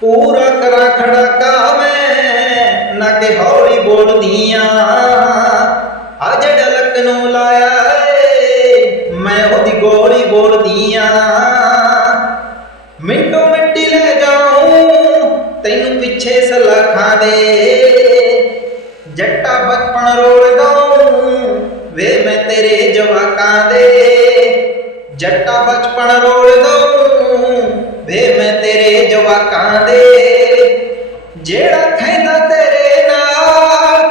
ਪੂਰਾ ਕਰਾਂ ਖੜਕਾ ਮੈਂ, ਨਾ ਕਿ ਹੌਲੀ ਬੋਲਦੀਆਂ। ਆ ਜਿਹੜਾ ਲੱਕ ਨੂੰ ਲਾਇਆ ਏ, ਮੈਂ ਉਹਦੀ ਗੋਲੀ ਬੋਲਦੀਆਂ। ਮਿੰਟੋ ਮਿੰਟੀ ਲੈ ਜਾਉਂ, ਤੈਨੂੰ ਪਿੱਛੇ ਸਲਾਖਾਂ ਦੇ। ਜੱਟਾ ਬਚਪਨ ਰੋਲ ਦਊਂ ਵੇ ਮੈਂ ਤੇਰੇ ਜਵਾਕਾਂ ਦੇ। ਜੱਟਾ ਬਚਪਨ ਰੋਲ ਦਊਂ ਜਿਹੜਾ ਖੈਂਦਾ ਤੇਰੇ ਨਾਲ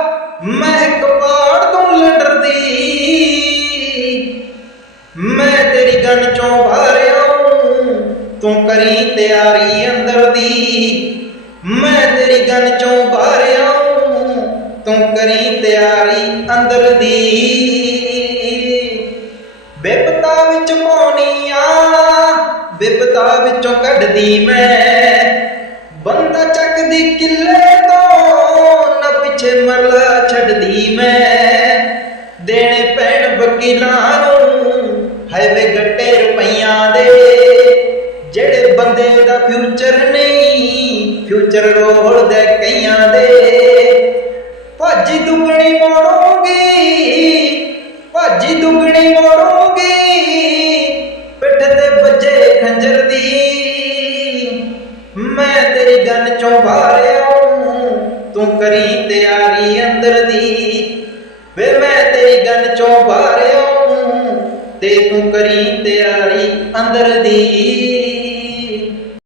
ਮਹਿਕ ਪਾੜ ਤੂੰ ਲੰਡਰਦੀ। ਮੈਂ ਤੇਰੀ ਗਨ ਚੋਂ ਭਾਰਿਆਉਂ ਤੂੰ ਕਰੀ ਤਿਆਰੀ ਅੰਦਰ ਦੀ। ਮੈਂ ਤੇਰੀ ਗਨ ਚੋਂ ਭਾਰਿਆਉਂ ਤੂੰ ਕਰੀ ਤਿਆਰੀ ਅੰਦਰ ਦੀ। ਬਿਪਤਾ ਵਿੱਚ ਪਾਉਣੀ ਆ, ਬਿਪਤਾ ਵਿੱਚੋਂ ਕੱਢਦੀ ਮੈਂ। ਬੰਦਾ ਚੱਕਦੀ ਕਿੱਲੇ ਤੋਂ, ਨਾ ਪਿੱਛੇ ਮਰਲਾ ਛੱਡਦੀ ਮੈਂ। ਦੇਣੇ ਪੈਣ ਵਕੀਲਾਂ ਨੂੰ ਹਾਈਵੇ ਗੱਟੇ ਰੁਪਈਆਂ ਦੇ। ਜਿਹੜੇ ਬੰਦੇ ਦਾ ਫਿਊਚਰ ਨਹੀਂ, ਫਿਊਚਰ ਰੋੜਦੇ ਕਈਆਂ ਦੇ। ਭਾਜੀ ਦੁਗਣੀ ਤੇਰੀ ਚੋਂ ਭਾਰਿਆਉਂ ਤੂੰ ਕਰੀ ਤਿਆਰੀ ਅੰਦਰ ਦੀ। ਵੇ ਮੈਂ ਤੇਰੀ ਗਨ ਚੋਂ ਭਾਰਿਆਉਂ ਤੇ ਤੂੰ ਕਰੀ ਤਿਆਰੀ ਅੰਦਰ ਦੀ।